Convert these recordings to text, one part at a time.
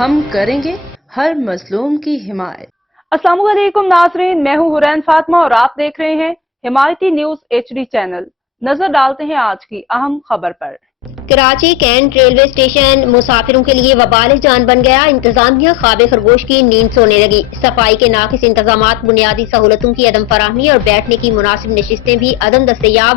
ہم کریں گے ہر مظلوم کی حمایت۔ السلام علیکم ناظرین، میں ہوں حورین فاطمہ اور آپ دیکھ رہے ہیں حمایتی نیوز HD چینل۔ نظر ڈالتے ہیں آج کی اہم خبر پر۔ کراچی کینٹ ریلوے اسٹیشن مسافروں کے لیے وبال جان بن گیا۔ انتظامیہ خواب خرگوش کی نیند سونے لگی۔ صفائی کے ناقص انتظامات، بنیادی سہولتوں کی عدم فراہمی اور بیٹھنے کی مناسب نشستیں بھی عدم دستیاب،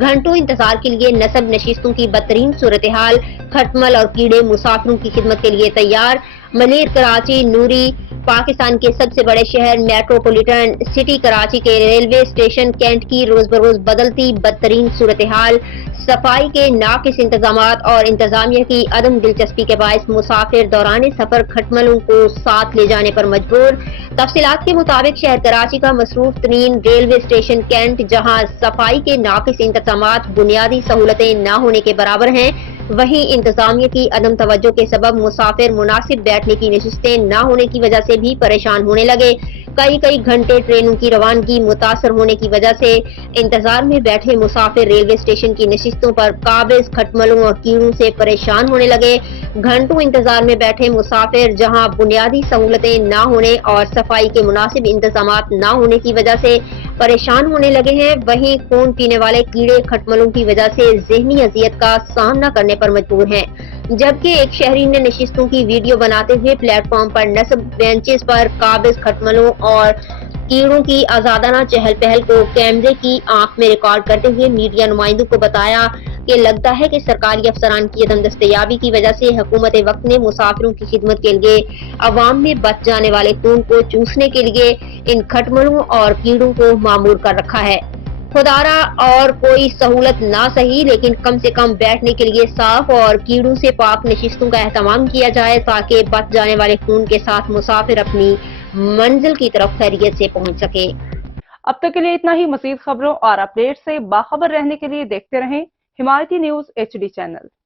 گھنٹوں انتظار کے لیے نصب نشستوں کی بدترین صورتحال، کھٹمل اور کیڑے مسافروں کی خدمت کے لیے تیار۔ منیر کراچی نوری پاکستان کے سب سے بڑے شہر میٹروپولیٹن سٹی کراچی کے ریلوے اسٹیشن کینٹ کی روز بروز بدلتی بدترین صورتحال، صفائی کے ناقص انتظامات اور انتظامیہ کی عدم دلچسپی کے باعث مسافر دوران سفر کھٹملوں کو ساتھ لے جانے پر مجبور۔ تفصیلات کے مطابق شہر کراچی کا مصروف ترین ریلوے اسٹیشن کینٹ، جہاں صفائی کے ناقص انتظامات بنیادی سہولتیں نہ ہونے کے برابر ہیں، وہیں انتظامیہ کی عدم توجہ کے سبب مسافر مناسب بیٹھنے کی نشستیں نہ ہونے کی وجہ سے بھی پریشان ہونے لگے۔ کئی گھنٹے ٹرینوں کی روانگی متاثر ہونے کی وجہ سے انتظار میں بیٹھے مسافر ریلوے اسٹیشن کی نشستوں پر قابض کھٹملوں اور کیڑوں سے پریشان ہونے لگے۔ گھنٹوں انتظار میں بیٹھے مسافر جہاں بنیادی سہولتیں نہ ہونے اور صفائی کے مناسب انتظامات نہ ہونے کی وجہ سے پریشان ہونے لگے ہیں، وہیں خون پینے والے کیڑے کھٹملوں کی وجہ سے ذہنی اذیت کا سامنا کرنے پر مجبور ہیں۔ جبکہ ایک شہری نے نشستوں کی ویڈیو بناتے ہوئے پلیٹ فارم پر نصب بینچز پر قابض کھٹملوں اور کیڑوں کی آزادانہ چہل پہل کو کیمرے کی آنکھ میں ریکارڈ کرتے ہوئے میڈیا نمائندوں کو بتایا کہ لگتا ہے کہ سرکاری افسران کی عدم دستیابی کی وجہ سے حکومت وقت نے مسافروں کی خدمت کے لیے عوام میں بچ جانے والے خون کو چوسنے کے لیے ان کھٹملوں اور کیڑوں کو معمور کر رکھا ہے۔ خدارا اور کوئی سہولت نہ سہی، لیکن کم سے کم بیٹھنے کے لیے صاف اور کیڑوں سے پاک نشستوں کا اہتمام کیا جائے تاکہ بچ جانے والے خون کے ساتھ مسافر اپنی منزل کی طرف خیریت سے پہنچ سکے۔ اب تک کے لیے اتنا ہی۔ مزید خبروں اور اپڈیٹ سے باخبر رہنے کے لیے دیکھتے رہیں حمایتی نیوز HD چینل۔